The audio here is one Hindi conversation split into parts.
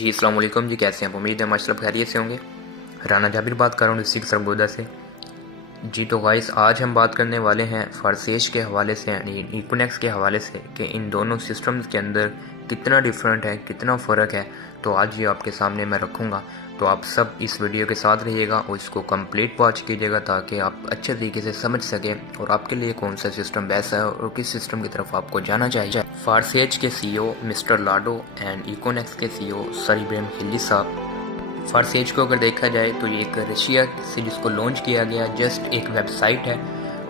जी अस्सलाम वालेकुम जी, कैसे हैं आप? उम्मीद है माशाल्लाह खैरियत से होंगे। राना जाबिर बात कर रहा हूँ डिस्ट्रिक्ट सरगोदा से। जी तो गाइस, आज हम बात करने वाले हैं फारसेज के हवाले से यानी इकोनेक्स के हवाले से कि इन दोनों सिस्टम्स के अंदर कितना डिफरेंट है, कितना फ़र्क है। तो आज ये आपके सामने मैं रखूँगा, तो आप सब इस वीडियो के साथ रहिएगा और इसको कंप्लीट वॉच कीजिएगा ताकि आप अच्छे तरीके से समझ सकें और आपके लिए कौन सा सिस्टम बेस्ट है और किस सिस्टम की तरफ आपको जाना चाहिए। फारसेज के CEO मिस्टर लाडो एंड इकोनेक्स के CEO सर इब्राहिम हिल्ली साहब। फारसेज को अगर देखा जाए तो ये एक रशिया से जिसको लॉन्च किया गया जस्ट एक वेबसाइट है,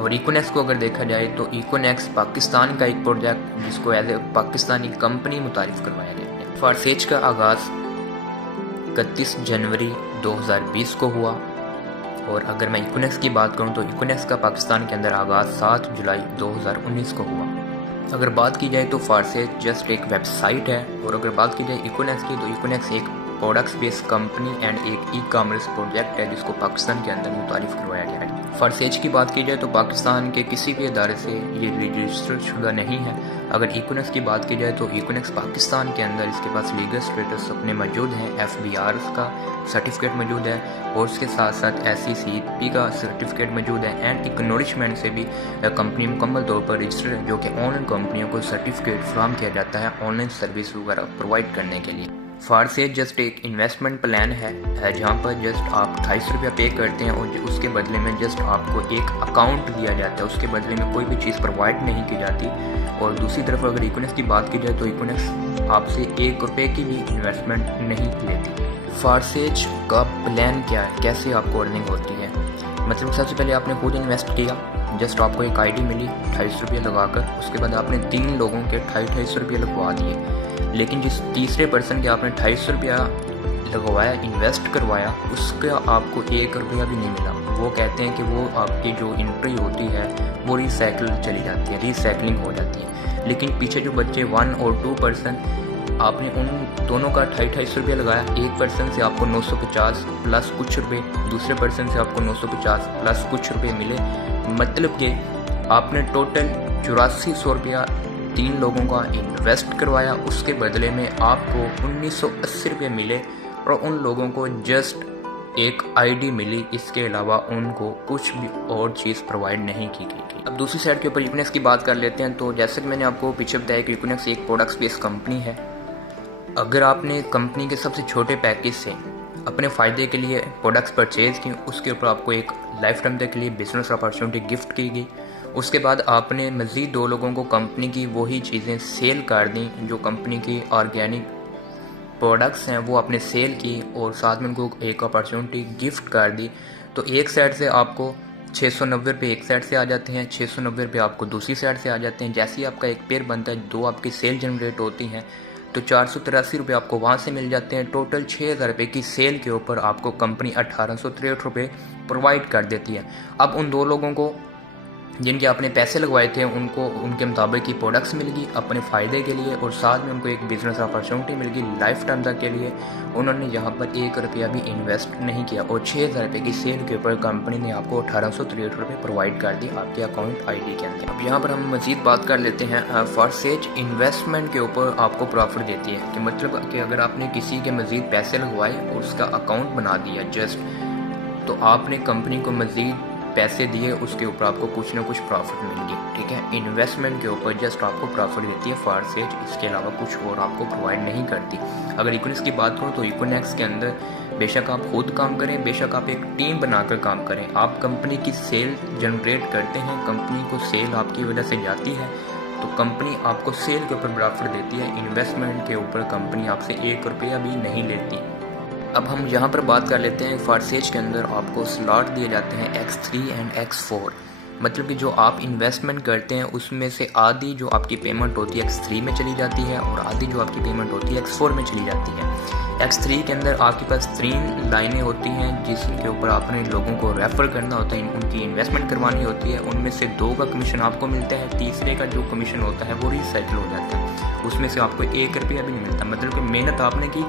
और इकोनेक्स को अगर देखा जाए तो इकोनेक्स पाकिस्तान का एक प्रोजेक्ट जिसको एज ए पाकिस्तानी कंपनी मुतारिफ करवाया गया है। फारसेज का आगाज़ 31 जनवरी 2020 को हुआ, और अगर मैं इकोनेक्स की बात करूं तो इकोनेक्स का पाकिस्तान के अंदर आगाज़ 7 जुलाई 2019 को हुआ। अगर बात की जाए तो फारसेज जस्ट एक वेबसाइट है, और अगर बात की जाए इकोनेक्स की तो इकोनेक्स एक प्रोडक्ट्स बेस्ड कंपनी एंड एक ई-कॉमर्स प्रोजेक्ट है जिसको पाकिस्तान के अंदर मुतारिफ करवाया गया है। फारसेज की बात की जाए तो पाकिस्तान के किसी भी इदारे से ये रजिस्टर्ड शुदा नहीं है। अगर इकोनेक्स की बात की जाए तो इकोनेक्स पाकिस्तान के अंदर इसके पास लीगल स्टेटस अपने मौजूद हैं, FBR का सर्टिफिकेट मौजूद है, और उसके साथ साथ SECP का सर्टिफिकेट मौजूद है, एंड इक्नॉलेजमेंट से भी कंपनी मुकम्मल तौर पर रजिस्टर्ड है, जो कि ऑनलाइन कंपनियों को सर्टिफिकेट फराहम किया जाता है ऑनलाइन सर्विस वगैरह प्रोवाइड करने के लिए। फारसेज जस्ट एक इन्वेस्टमेंट प्लान है जहाँ पर जस्ट आप 250 रुपया पे करते हैं और उसके बदले में जस्ट आपको एक अकाउंट दिया जाता है, उसके बदले में कोई भी चीज़ प्रोवाइड नहीं की जाती। और दूसरी तरफ अगर इकोनेक्स की बात की जाए तो इकोनेक्स आपसे 1 रुपये की भी इन्वेस्टमेंट नहीं लेती। फारसेज का प्लान क्या है, कैसे आपको अर्निंग होती है? मतलब सबसे पहले आपने खुद इन्वेस्ट किया, जस्ट आपको एक ID मिली 250 रुपये लगाकर, उसके बाद आपने 3 लोगों के 250 रुपये लगवा दिए, लेकिन जिस तीसरे पर्सन के आपने 250 रुपया लगवाया, इन्वेस्ट करवाया, उसका आपको 1 रुपया भी नहीं मिला। वो कहते हैं कि वो आपकी जो एंट्री होती है वो रिसाइकिल चली जाती है, रिसाइकलिंग हो जाती है, लेकिन पीछे जो बच्चे 1 और 2 पर्सन आपने उन दोनों का 250 रुपया लगाया। एक पर्सन से आपको 950 प्लस कुछ रुपये, दूसरे पर्सन से आपको 950 प्लस कुछ रुपये मिले, मतलब कि आपने टोटल 8400 रुपया 3 लोगों का इन्वेस्ट करवाया, उसके बदले में आपको 1980 रुपये मिले, और उन लोगों को जस्ट एक ID मिली, इसके अलावा उनको कुछ भी और चीज़ प्रोवाइड नहीं की गई थी। अब दूसरी साइड के ऊपर इकोनेक्स की बात कर लेते हैं। तो जैसे कि मैंने आपको पीछे बताया कि इकोनेक्स एक प्रोडक्ट्स बेस्ड कंपनी है। अगर आपने कंपनी के सबसे छोटे पैकेज से अपने फ़ायदे के लिए प्रोडक्ट्स परचेज की, उसके ऊपर आपको एक लाइफ टाइम तक के लिए बिजनेस अपॉर्चुनिटी गिफ्ट की गई। उसके बाद आपने मज़ीद 2 लोगों को कंपनी की वही चीज़ें सेल कर दी, जो कंपनी की ऑर्गेनिक प्रोडक्ट्स हैं वो आपने सेल की, और साथ में उनको एक अपॉर्चुनिटी गिफ्ट कर दी। तो एक साइड से आपको 690 रुपये एक साइड से आ जाते हैं, 690 रुपये आपको दूसरी साइड से आ जाते हैं। जैसे ही आपका एक पेयर बनता है, 2 आपकी सेल जनरेट होती हैं, तो 483 रुपये आपको वहाँ से मिल जाते हैं। टोटल 6000 रुपये की सेल के ऊपर आपको कंपनी 1863 रुपये प्रोवाइड कर देती है। अब उन 2 लोगों को जिनके आपने पैसे लगवाए थे उनको उनके मुताबिक की प्रोडक्ट्स मिल गई अपने फ़ायदे के लिए, और साथ में उनको एक बिज़नेस अपॉर्चुनिटी मिल गई लाइफ टाइम तक के लिए। उन्होंने यहाँ पर 1 रुपया भी इन्वेस्ट नहीं किया, और 6000 रुपये की सेल के ऊपर कंपनी ने आपको 1863 रुपये प्रोवाइड कर दी आपके अकाउंट ID के अंदर। अब यहाँ पर हम मज़ीद बात कर लेते हैं। फारसेज इन्वेस्टमेंट के ऊपर आपको प्रॉफिट देती है, कि मतलब कि अगर आपने किसी के मज़ीद पैसे लगवाए और उसका अकाउंट बना दिया जस्ट, तो आपने कंपनी को मज़ीद पैसे दिए, उसके ऊपर आपको कुछ ना कुछ प्रॉफिट मिल गई। ठीक है, इन्वेस्टमेंट के ऊपर जस्ट आपको प्रॉफिट देती है फारसेज, इसके अलावा कुछ और आपको प्रोवाइड नहीं करती। अगर इकोनेक्स की बात करूँ तो इकोनेक्स के अंदर बेशक आप खुद काम करें, बेशक आप एक टीम बनाकर काम करें, आप कंपनी की सेल जनरेट करते हैं, कंपनी को सेल आपकी वजह से जाती है, तो कंपनी आपको सेल के ऊपर प्रॉफिट देती है। इन्वेस्टमेंट के ऊपर कंपनी आपसे 1 रुपया भी नहीं लेती। अब हम यहाँ पर बात कर लेते हैं। फारसेज के अंदर आपको स्लॉट दिए जाते हैं X3 एंड X4, मतलब कि जो आप इन्वेस्टमेंट करते हैं उसमें से आधी जो आपकी पेमेंट होती है X3 में चली जाती है, और आधी जो आपकी पेमेंट होती है X4 में चली जाती है। X3 के अंदर आपके पास 3 लाइनें होती हैं जिसके ऊपर आपने लोगों को रेफ़र करना होता है, उनकी इन्वेस्टमेंट करवानी होती है। उनमें से 2 का कमीशन आपको मिलता है, तीसरे का जो कमीशन होता है वो रिसाइकिल हो जाता है, उसमें से आपको 1 रुपया भी नहीं मिलता। मतलब कि मेहनत आपने की,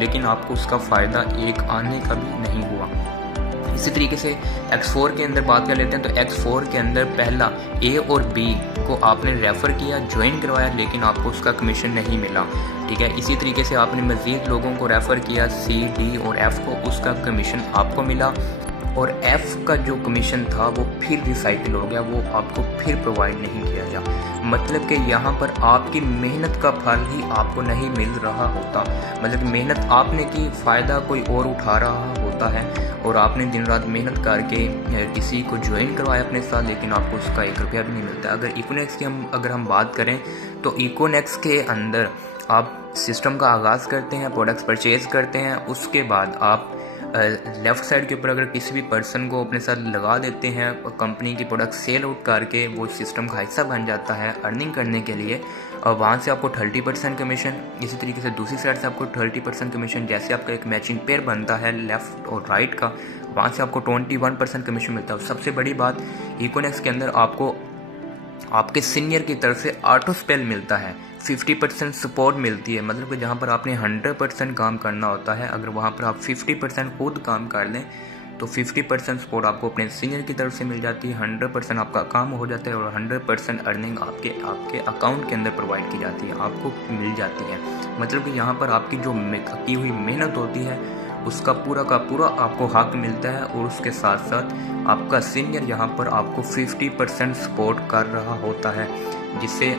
लेकिन आपको उसका फ़ायदा एक आने का भी नहीं हुआ। इसी तरीके से X4 के अंदर बात कर लेते हैं। तो X4 के अंदर पहला A और B को आपने रेफ़र किया, ज्वाइन करवाया, लेकिन आपको उसका कमीशन नहीं मिला, ठीक है। इसी तरीके से आपने मज़ीद लोगों को रेफ़र किया C, D और F को, उसका कमीशन आपको मिला, और F का जो कमीशन था वो फिर रिसाइकिल हो गया, वो आपको फिर प्रोवाइड नहीं किया गया। मतलब कि यहाँ पर आपकी मेहनत का फल ही आपको नहीं मिल रहा होता, मतलब कि मेहनत आपने की, फ़ायदा कोई और उठा रहा होता है, और आपने दिन रात मेहनत करके किसी को ज्वाइन करवाया अपने साथ, लेकिन आपको उसका 1 रुपया भी नहीं मिलता। अगर इकोनेक्स की अगर हम बात करें तो इकोनेक्स के अंदर आप सिस्टम का आगाज़ करते हैं, प्रोडक्ट्स परचेज़ करते हैं, उसके बाद आप लेफ़्ट साइड के ऊपर अगर किसी भी पर्सन को अपने साथ लगा देते हैं, कंपनी की प्रोडक्ट सेल आउट करके वो सिस्टम का हिस्सा बन जाता है अर्निंग करने के लिए, और वहाँ से आपको 30% कमीशन। इसी तरीके से दूसरी साइड से आपको 30% कमीशन, जैसे आपका एक मैचिंग पेयर बनता है लेफ़्ट और राइट का, वहाँ से आपको 21% कमीशन मिलता है। और सबसे बड़ी बात, इकोनेक्स के अंदर आपको आपके सीनियर की तरफ से ऑटो स्पेल मिलता है, 50% सपोर्ट मिलती है। मतलब कि जहाँ पर आपने 100% काम करना होता है, अगर वहाँ पर आप 50% खुद काम कर लें तो 50% सपोर्ट आपको अपने सीनियर की तरफ से मिल जाती है, 100% आपका काम हो जाता है, और 100% अर्निंग आपके अकाउंट के अंदर प्रोवाइड की जाती है, आपको मिल जाती है। मतलब कि यहाँ पर आपकी जो की हुई मेहनत होती है उसका पूरा का पूरा आपको हक मिलता है, और उसके साथ साथ आपका सीनियर यहाँ पर आपको 50% सपोर्ट कर रहा होता है, जिससे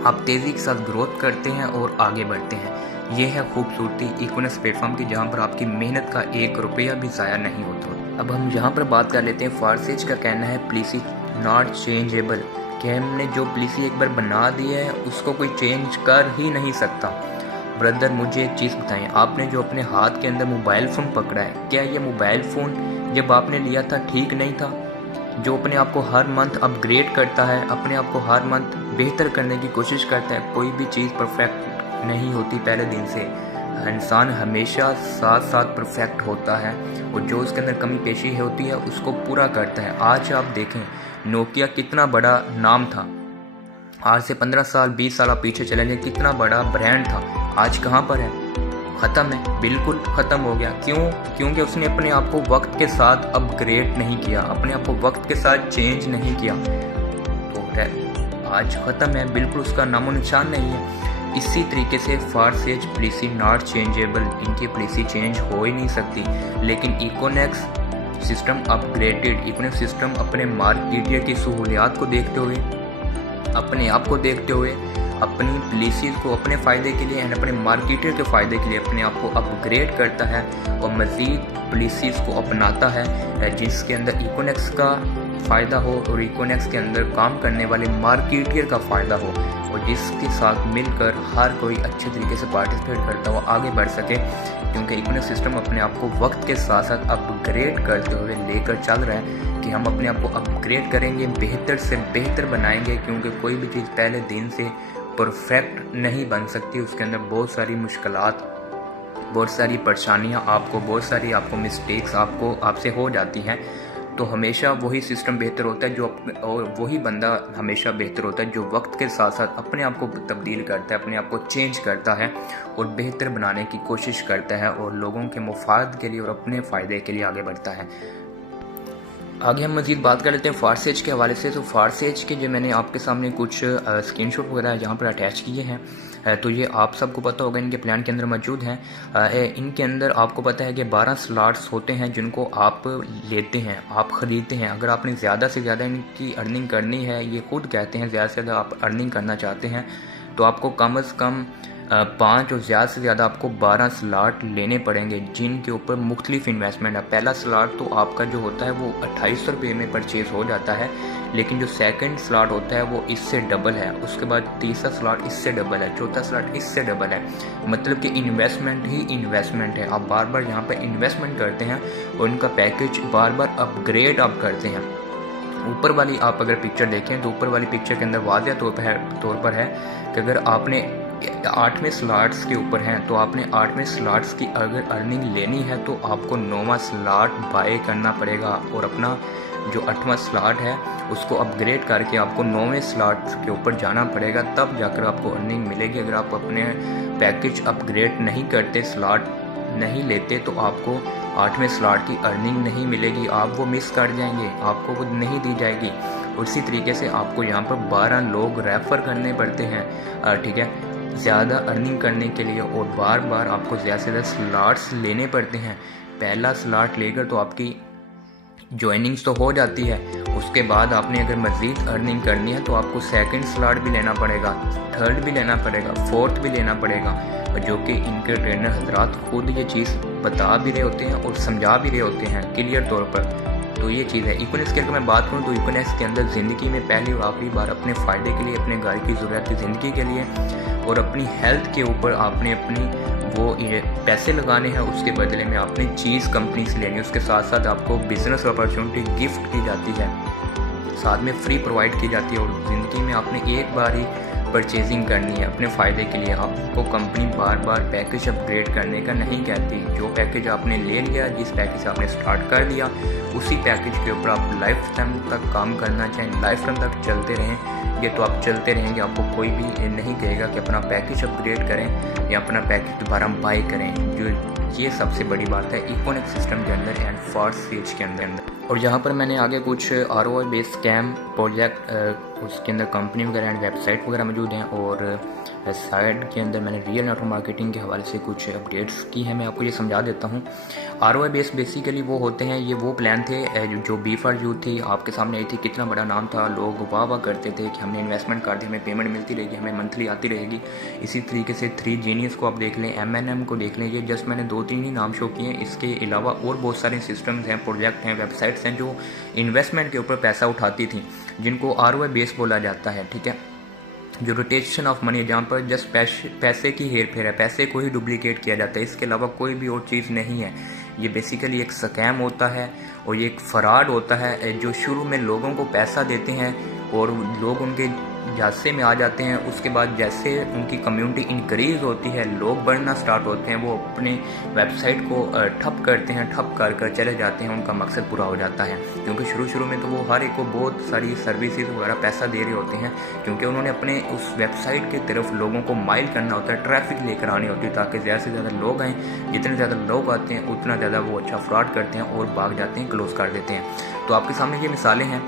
आप तेज़ी के साथ ग्रोथ करते हैं और आगे बढ़ते हैं। ये है खूबसूरती इकोनेक्स प्लेटफॉर्म की, जहाँ पर आपकी मेहनत का 1 रुपया भी ज़ाया नहीं होता। अब हम यहाँ पर बात कर लेते हैं, फारसेज का कहना है पॉलिसी नॉट चेंजेबल, कि हमने जो पॉलिसी एक बार बना दी है उसको कोई चेंज कर ही नहीं सकता। ब्रदर मुझे एक चीज़ बताएं, आपने जो अपने हाथ के अंदर मोबाइल फ़ोन पकड़ा है, क्या ये मोबाइल फ़ोन जब आपने लिया था ठीक नहीं था? जो अपने आप को हर मंथ अपग्रेड करता है, अपने आप को हर मंथ बेहतर करने की कोशिश करता है, कोई भी चीज़ परफेक्ट नहीं होती पहले दिन से, इंसान हमेशा साथ साथ परफेक्ट होता है, और जो उसके अंदर कमी पेशी होती है उसको पूरा करता है। आज आप देखें नोकिया कितना बड़ा नाम था, आज से 15 साल 20 साल पीछे चलेंगे, कितना बड़ा ब्रांड था, आज कहाँ पर है? ख़त्म है, बिल्कुल ख़त्म हो गया। क्यों? क्योंकि उसने अपने आप को वक्त के साथ अपग्रेड नहीं किया, अपने आप को वक्त के साथ चेंज नहीं किया, तो आज ख़त्म है, बिल्कुल उसका नामो निशान नहीं है। इसी तरीके से फारसेज पॉलिसी नॉट चेंजेबल, इनकी पॉलिसी चेंज हो ही नहीं सकती। लेकिन इकोनेक्स सिस्टम अपग्रेडेड, इकोनेक्स सिस्टम अपने मार्केटियर की सहूलियात को देखते हुए, अपने आप को देखते हुए, अपनी पॉलिसीज़ को अपने फ़ायदे के लिए एंड अपने मार्केटर के फ़ायदे के लिए अपने आप को अपग्रेड करता है, और मज़ीद पॉलिसीज़ को अपनाता है जिसके अंदर इकोनेक्स का फ़ायदा हो, और इकोनेक्स के अंदर काम करने वाले मार्केटियर का फ़ायदा हो, और जिसके साथ मिलकर हर कोई अच्छे तरीके से पार्टिसिपेट करता हुआ आगे बढ़ सके। क्योंकि इकोनेक्स सिस्टम अपने आप को वक्त के साथ साथ अपग्रेड करते हुए लेकर चल रहा है कि हम अपने आप को अपग्रेड करेंगे, बेहतर से बेहतर बनाएंगे, क्योंकि कोई भी चीज़ पहले दिन से परफेक्ट नहीं बन सकती, उसके अंदर बहुत सारी मुश्किलात, बहुत सारी परेशानियाँ बहुत सारी मिस्टेक्स आपसे हो जाती हैं। तो हमेशा वही सिस्टम बेहतर होता है और वही बंदा हमेशा बेहतर होता है जो वक्त के साथ साथ अपने आप को तब्दील करता है, अपने आप को चेंज करता है और बेहतर बनाने की कोशिश करता है, और लोगों के मुफाद के लिए और अपने फ़ायदे के लिए आगे बढ़ता है। आगे हम मज़ीद बात कर लेते हैं फारसेज के हवाले से। तो फारसेज के जो मैंने आपके सामने कुछ स्क्रीनशॉट वगैरह यहाँ पर अटैच किए हैं, तो ये आप सबको पता होगा, इनके प्लान के अंदर मौजूद हैं। इनके अंदर आपको पता है कि 12 स्लॉट्स होते हैं जिनको आप लेते हैं, आप ख़रीदते हैं। अगर आपने ज़्यादा से ज़्यादा इनकी अर्निंग करनी है, ये खुद कहते हैं ज़्यादा से ज़्यादा आप अर्निंग करना चाहते हैं, तो आपको कम से कम 5 और ज़्यादा से ज़्यादा आपको 12 स्लॉट लेने पड़ेंगे, जिनके ऊपर मुख्तलिफ इन्वेस्टमेंट है। पहला स्लॉट तो आपका जो होता है वो 2800 रुपये में परचेज़ हो जाता है, लेकिन जो सेकंड स्लॉट होता है वो इससे डबल है, उसके बाद तीसरा स्लॉट इससे डबल है, चौथा स्लॉट इससे डबल है। मतलब कि इन्वेस्टमेंट ही इन्वेस्टमेंट है, आप बार बार यहाँ पर इन्वेस्टमेंट करते हैं और इनका पैकेज बार बार अपग्रेड आप करते हैं। ऊपर वाली आप अगर पिक्चर देखें तो ऊपर वाली पिक्चर के अंदर वाज़ह तौर पर है कि अगर आपने 8वें स्लॉट्स के ऊपर हैं तो आपने 8वें स्लॉट्स की अगर अर्निंग लेनी है तो आपको 9वां स्लॉट बाय करना पड़ेगा, और अपना जो 8वां स्लॉट है उसको अपग्रेड करके आपको 9वें स्लॉट के ऊपर जाना पड़ेगा, तब जाकर आपको अर्निंग मिलेगी। अगर आप अपने पैकेज अपग्रेड नहीं करते, स्लॉट नहीं लेते, तो आपको 8वें स्लॉट की अर्निंग नहीं मिलेगी, आप वो मिस कर जाएंगे, आपको वो नहीं दी जाएगी। उसी तरीके से आपको यहाँ पर 12 लोग रेफ़र करने पड़ते हैं, ठीक है, ज़्यादा अर्निंग करने के लिए, और बार बार आपको ज़्यादा से ज़्यादा स्लॉट्स लेने पड़ते हैं। पहला स्लॉट लेकर तो आपकी ज्वाइनिंग्स तो हो जाती है, उसके बाद आपने अगर मज़ीद अर्निंग करनी है तो आपको सेकंड स्लॉट भी लेना पड़ेगा, थर्ड भी लेना पड़ेगा, फोर्थ भी लेना पड़ेगा, जो कि इनके ट्रेनर हजरात खुद ये चीज़ बता भी रहे होते हैं और समझा भी रहे होते हैं क्लियर तौर पर। तो ये चीज़ है। इकोनॉमिक्स की अगर मैं बात करूँ तो इकोनॉमिक्स के अंदर ज़िंदगी में पहली और आखिरी बार अपने फ़ायदे के लिए, अपने घर की ज़रूरत की ज़िंदगी के लिए और अपनी हेल्थ के ऊपर आपने अपनी वो पैसे लगाने हैं, उसके बदले में आपने चीज़ कंपनी से लेनी है। उसके साथ साथ आपको बिज़नेस अपॉर्चुनिटी गिफ्ट की जाती है, साथ में फ्री प्रोवाइड की जाती है, और ज़िंदगी में आपने एक बार ही परचेजिंग करनी है अपने फ़ायदे के लिए। आपको कंपनी बार बार पैकेज अपग्रेड करने का नहीं कहती। जो पैकेज आपने ले लिया, जिस पैकेज से आपने स्टार्ट कर दिया, उसी पैकेज के ऊपर आप लाइफ टाइम तक काम करना चाहें, लाइफ टाइम तक चलते रहें, ये तो आप चलते रहेंगे। आपको कोई भी नहीं कहेगा कि अपना पैकेज अपग्रेड करें या अपना पैकेज दोबारा बाई करें। जो ये सबसे बड़ी बात है इकोनॉमिक सिस्टम के अंदर एंड फॉर सेज के अंदर। और यहाँ पर मैंने आगे कुछ ROI बेस्ड स्कैम प्रोजेक्ट, उसके अंदर कंपनी वगैरह एंड वेबसाइट वगैरह मौजूद हैं, और साइड के अंदर मैंने रियल नेटवर्क मार्केटिंग के हवाले से कुछ अपडेट्स की हैं। मैं आपको ये समझा देता हूँ। ROI बेस्ड बेसिकली वो होते हैं, ये वो प्लान थे जो B4U थी, आपके सामने आई थी, कितना बड़ा नाम था, लोग वाह वाह करते थे कि हमने इन्वेस्टमेंट कर दी, हमें पेमेंट मिलती रहेगी, हमें मंथली आती रहेगी। इसी तरीके से 3 जीनियस को आप देख लें, MNM को देख लें, ये जस्ट मैंने 2-3 ही नाम शो किए हैं। इसके अलावा और बहुत सारे सिस्टम्स हैं, प्रोजेक्ट हैं, वेबसाइट्स हैं जो इन्वेस्टमेंट के ऊपर पैसा उठाती थी, जिनको ROI बेस बोला जाता है, ठीक है। जो रोटेशन ऑफ मनी, जहाँ पर जस्ट पैसे की हेर फेर है, पैसे को ही डुप्लीकेट किया जाता है, इसके अलावा कोई भी और चीज़ नहीं है। ये बेसिकली एक स्कैम होता है और ये एक फ्रॉड होता है, जो शुरू में लोगों को पैसा देते हैं और लोग उनके झांसे में आ जाते हैं। उसके बाद जैसे उनकी कम्युनिटी इंक्रीज़ होती है, लोग बढ़ना स्टार्ट होते हैं, वो अपने वेबसाइट को ठप करते हैं, ठप कर कर चले जाते हैं, उनका मकसद पूरा हो जाता है। क्योंकि शुरू में तो वो हर एक को बहुत सारी सर्विसेज वगैरह पैसा दे रहे होते हैं, क्योंकि उन्होंने अपने उस वेबसाइट की तरफ लोगों को माइल करना होता है, ट्रैफिक लेकर आनी होती है, ताकि ज़्यादा से ज़्यादा लोग आएँ। जितने ज़्यादा लोग आते हैं उतना ज़्यादा वो अच्छा फ्रॉड करते हैं और भाग जाते हैं, क्लोज़ कर देते हैं। तो आपके सामने ये मिसालें हैं।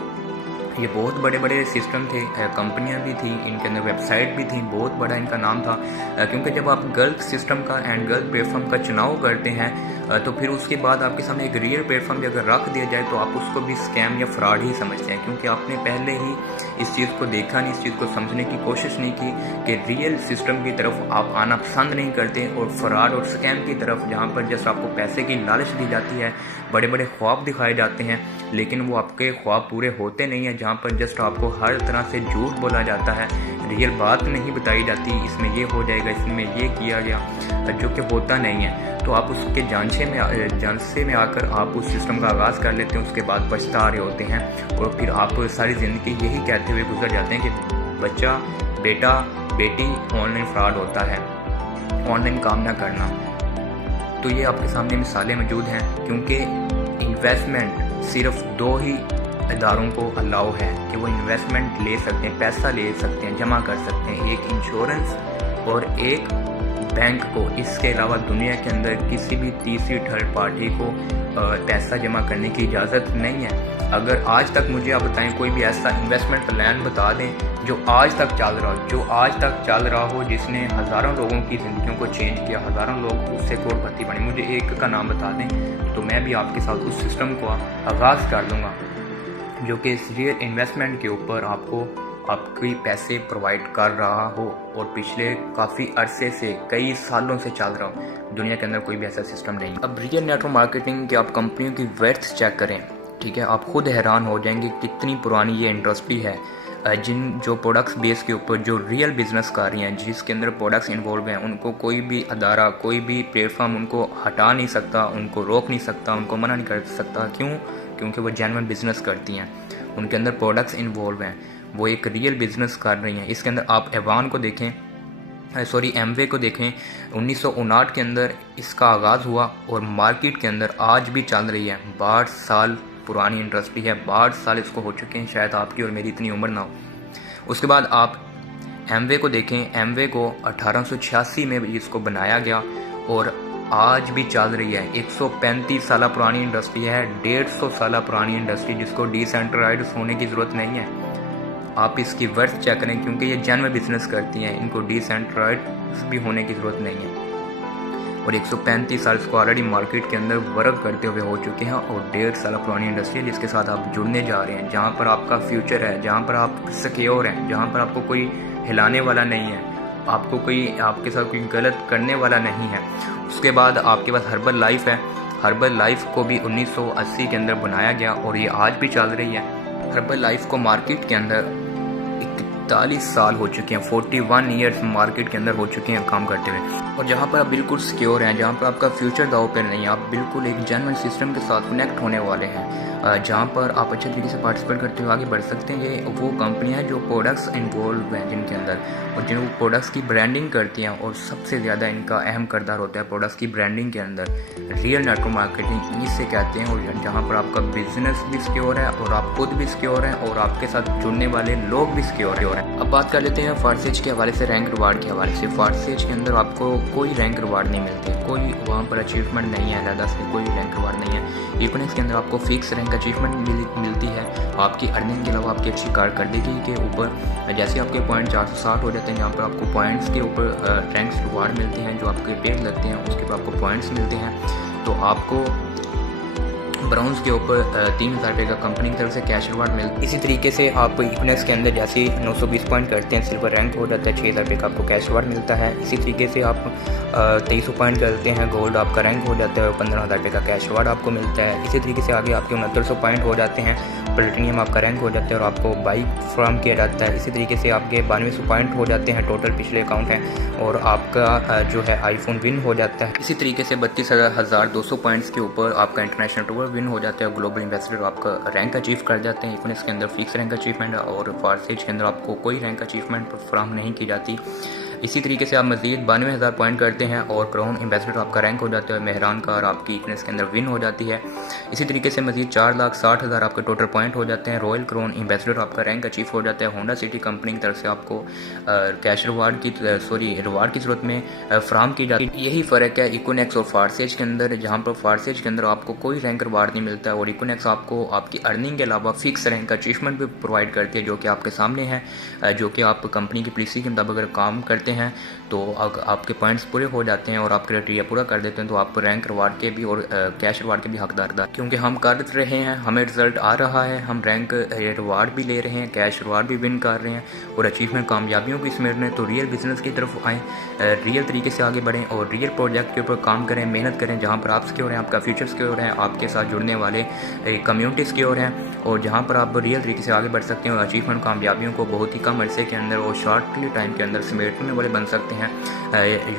ये बहुत बड़े बड़े सिस्टम थे, कंपनियां भी थी, इनके अंदर वेबसाइट भी थी, बहुत बड़ा इनका नाम था। क्योंकि जब आप गलत सिस्टम का एंड गलत प्लेटफॉर्म का चुनाव करते हैं, तो फिर उसके बाद आपके सामने एक रियल प्लेटफॉर्म भी अगर रख दिया जाए तो आप उसको भी स्कैम या फ्रॉड ही समझते हैं, क्योंकि आपने पहले ही इस चीज़ को देखा नहीं, इस चीज़ को समझने की कोशिश नहीं की कि रियल सिस्टम की तरफ आप आना पसंद नहीं करते, और फ्रॉड और स्कैम की तरफ, जहाँ पर जस्ट आपको पैसे की लालच दी जाती है, बड़े बड़े ख्वाब दिखाए जाते हैं, लेकिन वो आपके ख्वाब पूरे होते नहीं हैं, जहाँ पर जस्ट आपको हर तरह से झूठ बोला जाता है, रियल बात नहीं बताई जाती, इसमें ये हो जाएगा, इसमें ये किया गया, जो कि होता नहीं है। तो आप उसके जानसे में आकर आप उस सिस्टम का आगाज़ कर लेते हैं, उसके बाद पछता रहे होते हैं, और फिर आप सारी ज़िंदगी यही कहते हुए गुजर जाते हैं कि बच्चा, बेटा, बेटी ऑनलाइन फ्रॉड होता है, ऑनलाइन काम ना करना। तो ये आपके सामने मिसालें मौजूद हैं, क्योंकि इन्वेस्टमेंट सिर्फ 2 ही इदारों को अलाउ है कि वो इन्वेस्टमेंट ले सकते हैं, पैसा ले सकते हैं, जमा कर सकते हैं, एक इंश्योरेंस और एक बैंक को। इसके अलावा दुनिया के अंदर किसी भी तीसरी थर्ड पार्टी को पैसा जमा करने की इजाज़त नहीं है। अगर आज तक मुझे आप बताएं कोई भी ऐसा इन्वेस्टमेंट प्लान बता दें जो आज तक चल रहा हो, जिसने हज़ारों लोगों की ज़िंदगियों को चेंज किया, हज़ारों लोग उससे करोड़पति बने, मुझे एक का नाम बता दें तो मैं भी आपके साथ उस सिस्टम को आगाज़ कर दूँगा, जो कि रियल इन्वेस्टमेंट के ऊपर आपको आपके पैसे प्रोवाइड कर रहा हो, और पिछले काफ़ी अरसे से, कई सालों से चल रहा हो। दुनिया के अंदर कोई भी ऐसा सिस्टम नहीं। अब रियल नेटवर्क मार्केटिंग के आप कंपनियों की वर्थ चेक करें, ठीक है, आप खुद हैरान हो जाएंगे कितनी पुरानी ये इंडस्ट्री है। जो प्रोडक्ट्स बेस के ऊपर जो रियल बिजनेस कर रही हैं, जिसके अंदर प्रोडक्ट्स इन्वॉल्व हैं, उनको कोई भी अदारा, कोई भी प्लेटफॉर्म उनको हटा नहीं सकता, उनको रोक नहीं सकता, उनको मना नहीं कर सकता। क्यों? क्योंकि वो जेन्युइन बिजनेस करती हैं, उनके अंदर प्रोडक्ट्स इन्वॉल्व हैं, वो एक रियल बिजनेस कर रही हैं। इसके अंदर आप एवान को देखें, एमवे को देखें, 1959 के अंदर इसका आगाज़ हुआ और मार्केट के अंदर आज भी चल रही है। 62 साल पुरानी इंडस्ट्री है, 62 साल इसको हो चुके हैं, शायद आपकी और मेरी इतनी उम्र ना हो। उसके बाद आप एमवे को देखें, एमवे को 1886 में इसको बनाया गया और आज भी चल रही है। 135 साल पुरानी इंडस्ट्री है, 150 साल पुरानी इंडस्ट्री, जिसको डिसेंट्रलाइज होने की ज़रूरत नहीं है। आप इसकी वर्थ चेक करें, क्योंकि ये जेन्युइन बिजनेस करती हैं, इनको डिसेंट्रलाइज भी होने की ज़रूरत नहीं है। और 135 साल इसको ऑलरेडी मार्केट के अंदर वर्क करते हुए हो चुके हैं, और 1.5 साल पुरानी इंडस्ट्री है जिसके साथ आप जुड़ने जा रहे हैं, जहाँ पर आपका फ्यूचर है, जहाँ पर आप सिक्योर हैं, जहाँ पर आपको कोई हिलाने वाला नहीं है, आपको कोई आपके साथ कोई गलत करने वाला नहीं है। उसके बाद आपके पास हर्बल लाइफ है। हर्बल लाइफ को भी 1980 के अंदर बनाया गया और ये आज भी चल रही है। हर्बल लाइफ को मार्केट के अंदर 41 साल हो चुके हैं, 41 ईयर्स मार्केट के अंदर हो चुके हैं काम करते हुए। और जहाँ पर आप बिल्कुल सिक्योर हैं, जहाँ पर आपका फ्यूचर दाव पर नहीं है, आप बिल्कुल एक जेन्युइन सिस्टम के साथ कनेक्ट होने वाले हैं, जहाँ पर आप अच्छे तरीके से पार्टिसिपेट करते हुए आगे बढ़ सकते हैं। ये वो कंपनियाँ हैं जो प्रोडक्ट्स इन्वॉल्व हैं जिनके अंदर, और जिन प्रोडक्ट्स की ब्रांडिंग करती हैं, और सबसे ज़्यादा इनका अहम किरदार होता है प्रोडक्ट्स की ब्रांडिंग के अंदर। रियल नेटवर्क मार्केटिंग इससे कहते हैं, और जहाँ पर आपका बिजनेस भी सिक्योर है और आप खुद भी सिक्योर हैं और आपके साथ जुड़ने वाले लोग भी सिक्योर हैं। अब बात कर लेते हैं फारसेज के हवाले से, रैंक रिवार्ड के हवाले से। फारसेज के अंदर आपको कोई रैंक रिवार्ड नहीं मिलती, कोई वहाँ पर अचीवमेंट नहीं है, अलग से कोई रैंक रिवार्ड नहीं है। यूनिक्स के अंदर आपको फिक्स रैंक अचीवमेंट मिलती है, आपकी अर्निंग के अलावा आपकी अच्छी कारकर्दगी के ऊपर। जैसे आपके पॉइंट 460 हो जाते हैं, जहाँ पर आपको पॉइंट्स के ऊपर रैंक्स रिवार्ड मिलते हैं, जो आपके पेड लगते हैं उसके ऊपर आपको पॉइंट्स मिलते हैं। तो आपको ब्राउन्स के ऊपर 3000 रुपये का कंपनी की तरफ से कैश रिवार्ड मिलता है। इसी तरीके से आप यूनिक्स के अंदर जैसे 920 पॉइंट करते हैं, सिल्वर रैंक हो जाता है, 6000 रुपये का आपको कैश रिवार्ड मिलता है। इसी तरीके से आप 2300 पॉइंट करते हैं, गोल्ड आपका रैंक हो जाता है, 15000 रुपये का कैश रिवार्ड आपको मिलता है। इसी तरीके से आगे आपके 6900 पॉइंट हो जाते हैं, प्लेटिनियम आपका रैंक हो जाता है और आपको बाइक फ्राहम किया जाता है। इसी तरीके से आपके 9200 पॉइंट हो जाते हैं, टोटल पिछले अकाउंट हैं, और आपका जो है आईफोन विन हो जाता है। इसी तरीके से 32,200 पॉइंट्स के ऊपर आपका इंटरनेशनल टूर विन हो जाता है, ग्लोबल इन्वेस्टर आपका रैंक अचीव कर जाते हैं। इकोनिक्स के अंदर फिक्स रैंक अचीवमेंट, और फारसेज के अंदर आपको कोई रैंक अचीवमेंट फ्राहम नहीं की जाती। इसी तरीके से आप मजीद 92,000 पॉइंट करते हैं और क्राउन एम्बेसडर आपका रैंक हो जाता है, मेहरान कार आपकी इकोनिक्स के अंदर विन हो जाती है। इसी तरीके से मजीद 4,60,000 आपके टोटल पॉइंट हो जाते हैं, रॉयल क्राउन एम्बेसडर आपका रैंक अचीव हो जाता है। होंडा सिटी कंपनी की तरफ से आपको कैश रिवार्ड की रिवार्ड की सूरत में फ्राहम की जाती है। यही फ़र्क है इकोनिक्स और फारसेज के अंदर, जहाँ पर फारसेज के अंदर आपको कोई रैंक रिवार्ड नहीं मिलता है, और इकोनिक्स आपको आपकी अर्निंग के अलावा फिक्स रैंक अचीवमेंट भी प्रोवाइड करती है, जो कि आपके सामने है, जो कि आप कंपनी की पॉलिसी के मुताबिक अगर काम करते हैं तो आपके पॉइंट्स पूरे हो जाते हैं और आप क्राइटेरिया पूरा कर देते हैं, तो आप रैंक रिवार्ड के भी और कैश रिवार्ड के भी हकदार था। क्योंकि हम कर रहे हैं, हमें रिजल्ट आ रहा है, हम रैंक रिवार्ड भी ले रहे हैं, कैश रिवार्ड भी विन कर रहे हैं, और अचीवमेंट कामयाबियों की समेट रहे हैं। तो रियल बिजनेस की तरफ आएँ, रियल तरीके से आगे बढ़ें और रियल प्रोजेक्ट के ऊपर काम करें, मेहनत करें, जहाँ पर आप सिक्योर हैं, आपका फ्यूचर सिक्योर है, आपके साथ जुड़ने वाले कम्युनिटी सिक्योर हैं, और जहाँ पर आप रियल तरीके से आगे बढ़ सकते हैं और अचीवमेंट कामयाबियों को बहुत ही कम अरसे के अंदर और शॉर्टली टाइम के अंदर समेटने वाले बन सकते हैं।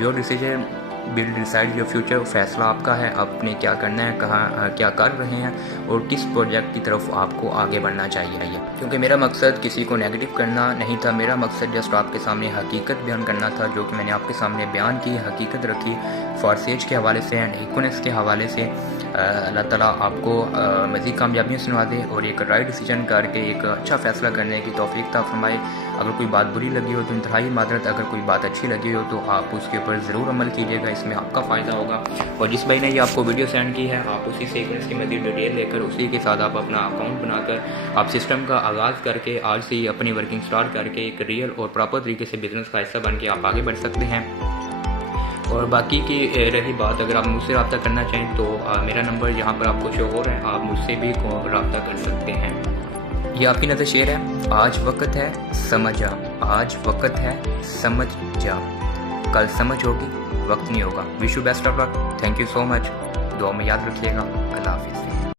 Your decision will decide your future, फैसला आपका है, आपने क्या करना है, कहाँ क्या कर रहे हैं और किस प्रोजेक्ट की तरफ आपको आगे बढ़ना चाहिए। क्योंकि मेरा मकसद किसी को नेगेटिव करना नहीं था, मेरा मकसद जस्ट आपके सामने हकीकत बयान करना था, जो कि मैंने आपके सामने बयान की, हकीकत रखी फारसेज के हवाले से एंड इकोनिक्स के हवाले से। अल्लाह ताला आपको मज़ीद कामयाबियाँ सुना दे और एक राइट डिसीजन करके एक अच्छा फ़ैसला करने की तौफीक अता फरमाए। अगर कोई बात बुरी लगी हो तो इंतहाई मादरत, अगर कोई बात अच्छी लगी हो तो आप उसके ऊपर ज़रूर अमल कीजिएगा, इसमें आपका फ़ायदा होगा। और जिस भाई ने ये आपको वीडियो सेंड की है, आप उसी से इसकी मज़ीद डिटेल लेकर उसी के साथ आप अपना अकाउंट बनाकर आप सिस्टम का आगाज़ करके आज से ही अपनी वर्किंग स्टार्ट करके एक रियल और प्रॉपर तरीके से बिज़नेस का हिस्सा बन के आप आगे बढ़ सकते हैं। और बाकी की रही बात, अगर आप मुझसे रब्ता करना चाहें तो मेरा नंबर यहाँ पर आपको शो हो रहा है, आप मुझसे भी रब्ता कर सकते हैं। ये आपकी नज़र शेर है, आज वक्त है समझ जा, आज वक्त है समझ जा, कल समझ होगी वक्त नहीं होगा। Wish you best of luck, thank you so much, दुआ में याद रखिएगा, अल्लाह हाफिज़।